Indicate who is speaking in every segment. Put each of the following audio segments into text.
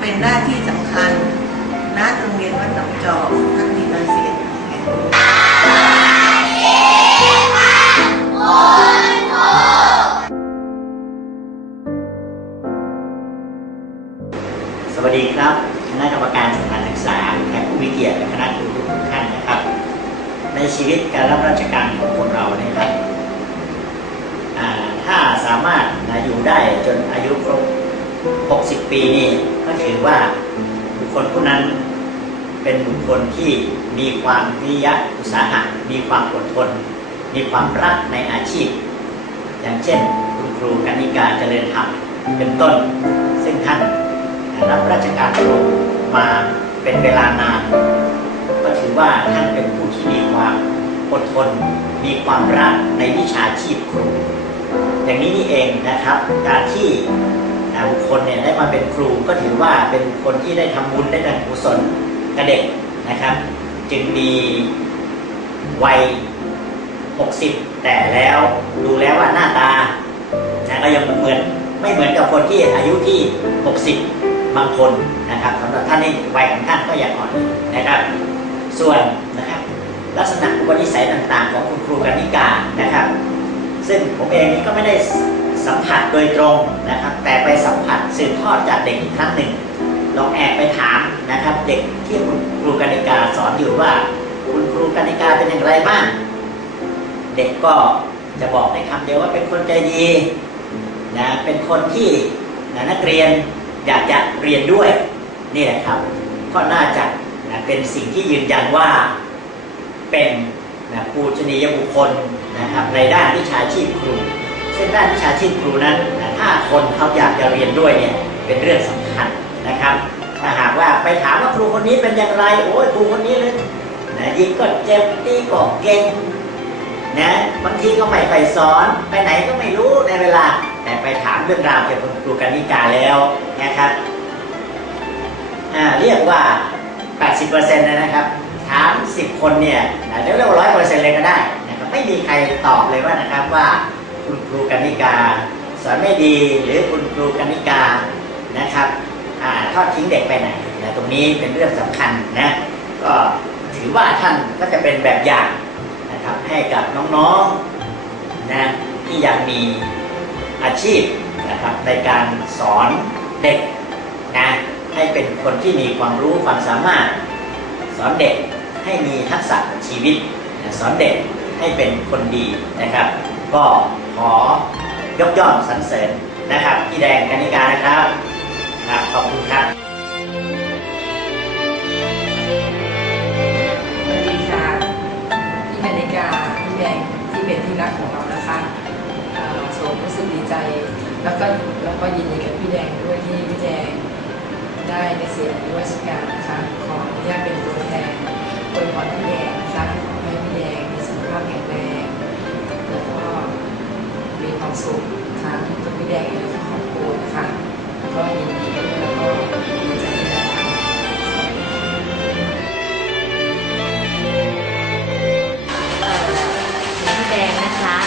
Speaker 1: เป็นหน้าที่สำคัญณโรงเรียนวัดหนองจอกพักดีเกษตรแห่งนี้
Speaker 2: สวัสดีครับ คณะกรรมการสถานศึกษาแขกผู้มีเกียรติและคณะครูทุกท่านนะครับ ในชีวิตการรับราชการของคนเราเนี่ยครับถ้าสามารถอยู่ได้จนอายุครบ 60 ปีนี่ก็ถือว่าบุคคลผู้นั้นเป็นบุคคลที่มีความวิยะอุตสาหะมีความอดทน มีความรักในอาชีพ อย่างเช่น คุณครูกนิกาเจริญธรรมเป็นต้น ซึ่งท่านรับราชการครูมาเป็นเวลานาน ก็ถือว่าท่านเป็นผู้ที่มีความอดทน มีความรักในวิชาชีพครูอย่างนี้นี่เองนะครับ การที่ บุคคลเนี่ยได้มาเป็นครูก็ถือว่าเป็นคนที่ได้ทำบุญได้ทำกุศลกับเด็กนะครับ จึงมีวัย 60 แต่แล้วดูแล้วว่าหน้าตานะก็ยังเหมือนไม่เหมือนกับคนที่อายุที่ 60 บางคนนะครับสำหรับท่านนี่วัยของท่านก็ยังอ่อนนะครับ ส่วนนะครับลักษณะอุปนิสัยต่างๆ ของคุณครูกนิกานะครับ ซึ่งผมเองนี่ก็ไม่ได้ สัมผัสโดยตรงนะครับ แต่ไปสัมผัสสืบทอดจากเด็กอีกครั้งหนึ่งลองแอบไปถามนะครับ เด็กที่คุณครูกนิกาสอนอยู่ว่าคุณครูกนิกาเป็นอย่างไรบ้างเด็กก็จะบอกในคำเดียวว่าเป็นคนใจดีนะเป็นคนที่นะนักเรียนอยากจะเรียนด้วยนี่แหละครับก็น่าจะนะเป็นสิ่งที่ยืนยันว่าเป็นนะปูชนียบุคคลนะครับในด้านวิชาชีพครู ซึ่งด้านวิชาชีพครูนั้น ถ้าคนเขาอยากจะเรียนด้วยเนี่ยเป็นเรื่องสำคัญนะครับ ถ้าหากว่าไปถามว่าครูคนนี้เป็นอย่างไร โอ้ยครูคนนี้เลยนะยิงก็เจ็บตีก็เก่งนะบางทีก็ไม่ไปสอน ไปไหนก็ไม่รู้ในเวลา แต่ไปถามเรื่องราวเกี่ยวกับครูกนิกาแล้วนะครับเรียกว่า 80%นะครับ ถาม 10 คนเนี่ยเรียกว่าร้อยเปอร์เซ็นต์เลยก็ได้นะครับไม่มีใครตอบเลยว่านะครับว่า คุณครูกนิกา สอนไม่ดีหรือคุณครูกนิกานะครับอทอดทิ้งเด็กไปไหนนะตรงนี้เป็นเรื่องสำคัญนะก็ถือว่าท่านก็จะเป็นแบบอย่างนะครับให้กับน้องๆนะที่ยังมีอาชีพนะครับในการสอนเด็กนะให้เป็นคนที่มีความรู้ความสามารถ สอนเด็กให้มีทักษะชีวิต สอนเด็กให้เป็นคนดีนะครับ ก็ขอยกย่องสรรเสริญนะครับพี่แดงกนิกานะครับครับขอบคุณครับ
Speaker 3: สวัสดีค่ะพี่นาฬิกาพี่แดงที่เป็นที่รักของเรานะคะโสมรู้สึกดีใจ แล้วก็แล้วก็ยินดีกับพี่แดงด้วยที่พี่แดงได้ในเสียณอายุราชการนะคะขออนุญาตเป็นตัวแทนอวยพรพี่แดง ความสุขทั้งตัวพี่แดงและครอบครัวนะคะก็ยินดีด้วยแล้วก็ดีใจด้วยนะคะ
Speaker 4: เอ่อพี่แดงนะคะ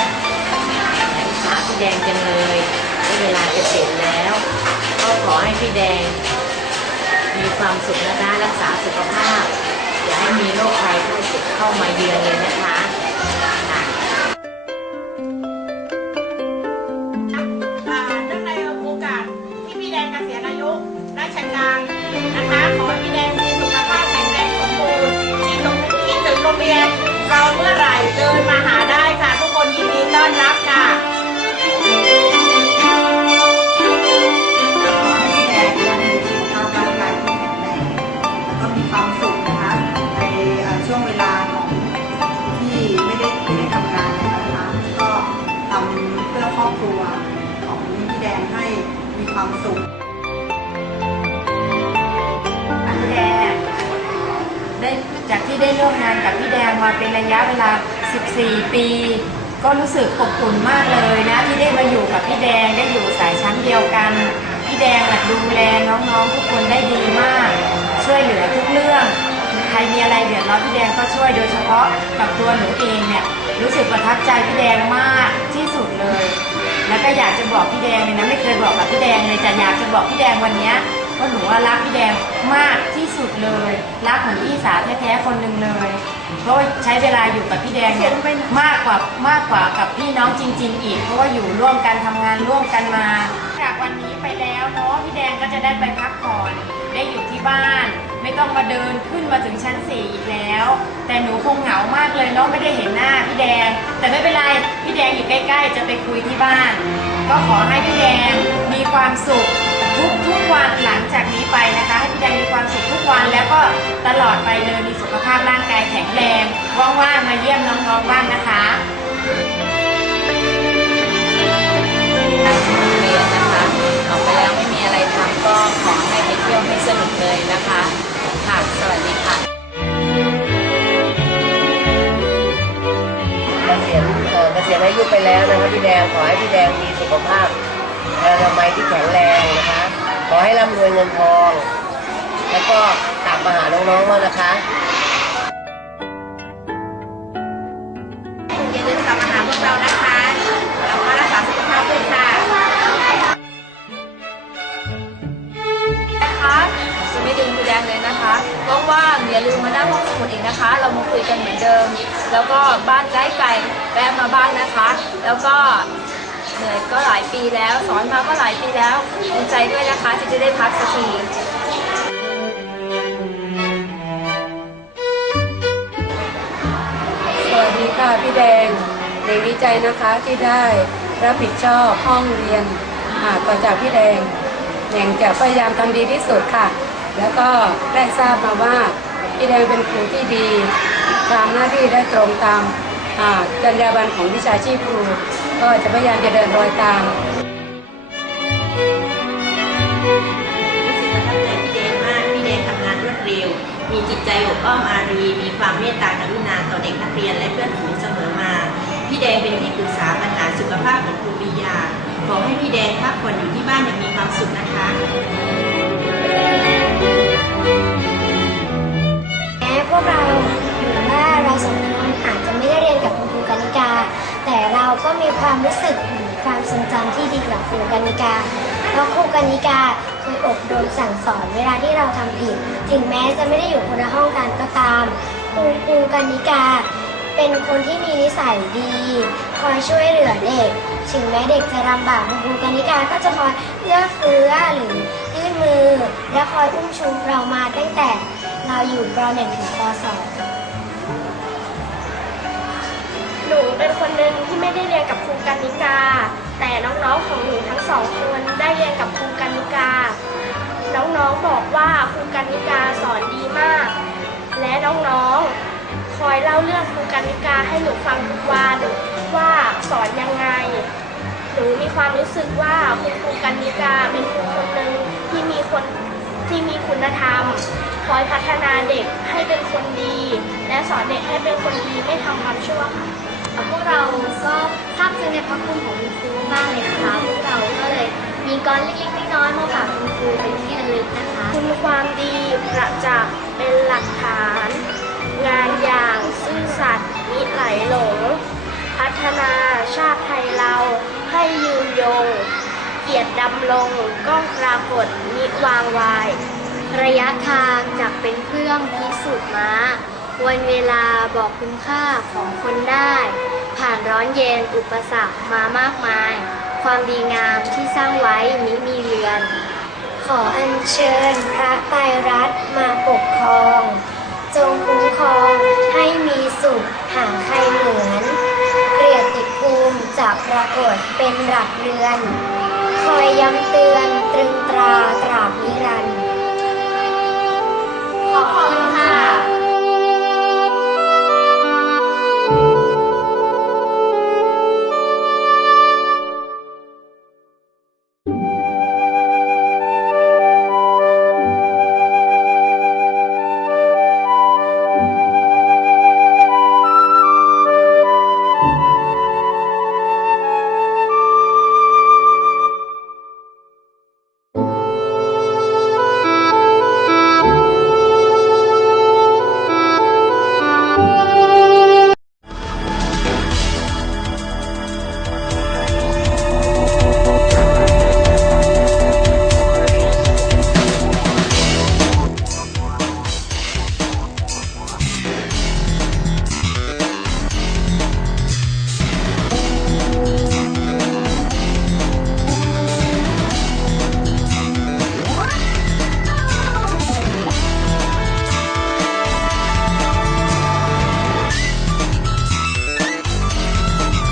Speaker 4: อิจฉาพี่แดงจังเลยเวลาจะเสร็จแล้ว ก็ขอให้พี่แดง มีความสุขนะคะรักษาสุขภาพอย่าให้มีโรคภัยไข้เจ็บเข้ามาเยือนเลยนะคะ
Speaker 5: ได้ร่
Speaker 1: วมงานกับพี่แดงมา
Speaker 6: เป็นระยะเวลา 14 ปี ก็รู้สึกอบอุ่นมากเลยนะ ที่ได้มาอยู่กับพี่แดงได้อยู่สายชั้นเดียวกัน พี่แดงดูแลน้องๆทุกคนได้ดีมาก ช่วยเหลือทุกเรื่องใครมีอะไรเดือดร้อนพี่แดงก็ช่วยโดยเฉพาะกับตัวหนูเองเนี่ยรู้สึกประทับใจพี่แดงมากที่สุดเลย แล้วก็อยากจะบอกพี่แดงเลยนะไม่เคยบอกกับพี่แดงเลยแต่อยากจะบอกพี่แดงวันนี้ ยเพราะหนูว่ารักพี่แดงมากที่สุดเลย รักเหมือนพี่สาวแท้ๆคนหนึ่งเลยเพราะว่าใช้เวลาอยู่กับพี่แดงเนี่ยมากกว่ามากกว่ากับพี่น้องจริง ๆ อีก เพราะว่าอยู่ร่วมกันทำงานร่วมกันมา จากวันนี้ไปแล้วเนาะพี่แดงก็จะได้ไปพักผ่อนได้อยู่ที่บ้าน ไม่ต้องมาเดินขึ้นมาถึงชั้นสี่อีกแล้ว แต่หนูคงเหงามากเลยเนาะไม่ได้เห็นหน้าพี่แดง แต่ไม่เป็นไรพี่แดงอยู่ใกล้ ๆ จะไปคุยที่บ้าน ก็ขอให้พี่แดงมีความสุข ทุกทุกๆวันหลังจากนี้ไปนะคะ ให้พี่แดงมีความสุขทุกวันแล้วก็ตลอดไปเลยมีสุขภาพร่างกายแข็งแรงว่างๆมาเยี่ยมน้องๆบ้างนะคะ
Speaker 4: เรียนนะคะออกไปแล้วไม่มีอะไรทำก็ขอให้ไปเที่ยวให้สนุกเลยนะคะค่ะสวัสดีค่ะ
Speaker 7: เกษียณเอ่อเกษียณอายุไปแล้วนะคะพี่แดงขอให้พี่แดงมีสุขภาพอนามัยที่แข็งแรงนะคะขอ ให้ร่ำรวยเงินทอง แล้วก็กลับมาหาน้องๆมางนะคะ
Speaker 5: อย่าลืมกลับมาหาพวกเรานะคะแล้วก็รักษาสุขภาพด้วยค่ะ
Speaker 8: นะคะจะไม่ลืมคุณแดงเลยนะคะว่างๆอย่าลืมมาหน้าห้องสมุดอีกนะคะ เรามาคุยกันเหมือนเดิม แล้วก็บ้านใกล้ไกลแวะมาบ้านนะคะ แล้วก็ เหนื่อยก็หลายปีแล้ว สอนมาก็หลายปีแล้วดีใจด้วยนะคะที่จะได้พักสักที
Speaker 9: สวัสดีค่ะพี่แดงเด็กดีใจนะคะที่ได้รับผิดชอบห้องเรียนต่อจากพี่แดงแห่งจะพยายามทำดีที่สุดค่ะ แล้วก็ได้ทราบมาว่าพี่แดงเป็นครูที่ดีทำหน้าที่ได้ตรงตามจรรยาบรรณของวิชาชีพครู ก็จะพยายามจะเดินรอยตาม
Speaker 10: รู้สึกประทับใจพี่แดงมากพี่แดงทำงานรวดเร็วมีจิตใจอบอ้อมอารี มีความเมตตากรุณาต่อเด็กนักเรียนและเพื่อนฝูงเสมอมา พี่แดงเป็นที่ปรึกษาปัญหาสุขภาพของครูปรียา ขอให้พี่แดงพักผ่อนอยู่ที่บ้านอย่างมีความสุขนะคะ
Speaker 11: แม้พวกเราหรือว่า มีความรู้สึกความทรงจำที่ดีกับครูกนิกา เพราะครูกนิกาเคยอบรมสั่งสอนเวลาที่เราทำผิด ถึงแม้จะไม่ได้อยู่คนละห้องกันก็ตาม ครูครูกนิกา เป็นคนที่มีนิสัยดี คอยช่วยเหลือเด็ก ถึงแม้เด็กจะลำบากครูกนิกาก็จะคอยเลือเฟื้อหรือยื่นมือ และคอยอุ้มชูเรามาตั้งแต่เราอยู่ป .1 ถึงป .2
Speaker 8: นูเป็นคนหนึ่งที่ไม่ได้เรียนกับครูกนิกา แต่น้องๆของหนูทั้งสองคนได้เรียนกับครูกนิกา น้องๆบอกว่าครูกนิกาสอนดีมาก และน้องๆคอยเล่าเรื่องครูกนิกาให้หนูฟังทุกวันว่าสอนยังไง หนูมีความรู้สึกว่าคุณครูกนิกาเป็นครูคนหนึ่งที่มีคนที่มีคุณธรรมคอยพัฒนาเด็กให้เป็นคนดี และสอนเด็กให้เป็นคนดีไม่ทำความชั่วค่ะ
Speaker 11: พวกเราก็ภาพซึ้งในพระคุณของคุณครูมากเลยนะคะพวกเราก็เลยมีก้อนเล็กๆน้อยๆมาฝากคุณครูเป็นที่ระลึกนะคะ
Speaker 8: คุณความดีประจักษ์เป็นหลักฐาน งานอย่างซื่อสัตย์มิไหลหลง พัฒนาชาติไทยเราให้ยืนยง เกียรติดำลงก้องปรากฏมิวางวาย
Speaker 11: ระยะทางจากเป็นเครื่องพิสูจน์ม้า วันเวลาบอกคุณค่าของคนได้ ผ่านร้อนเย็นอุปสรรคมามากมาย ความดีงามที่สร้างไว้มิมีเลือน ขออัญเชิญพระไตรรัตน์มาปกครอง จงคุ้มครองให้มีสุขหาใครเหมือนเกลียรติภูมิจะปรากฏเป็นหลักเรือน คอยย้ำเตือนตรึงตราตราบ